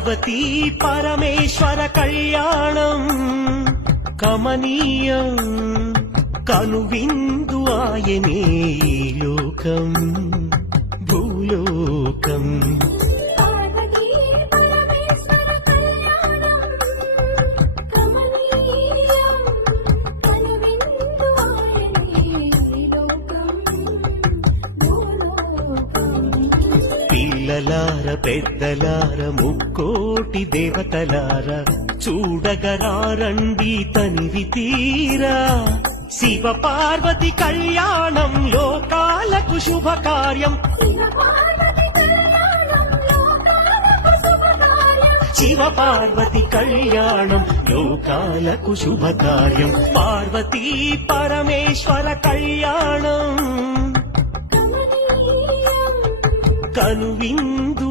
పార్వతీ పరమేశ్వర కళ్యాణం కమనీయం కనువిందు ఆయనే ఈ లోకం భూలోకం పిల్లలార పెద్దలార ముక్కోటి దేవతలార చూడగరారండి తనివి తీరా శివ పార్వతి కళ్యాణం లోకాలకు శుభకార్యం శివ పార్వతి కళ్యాణం లోకాలకు శుభకార్యం పార్వతీ పరమేశ్వర కళ్యాణం కనువిందు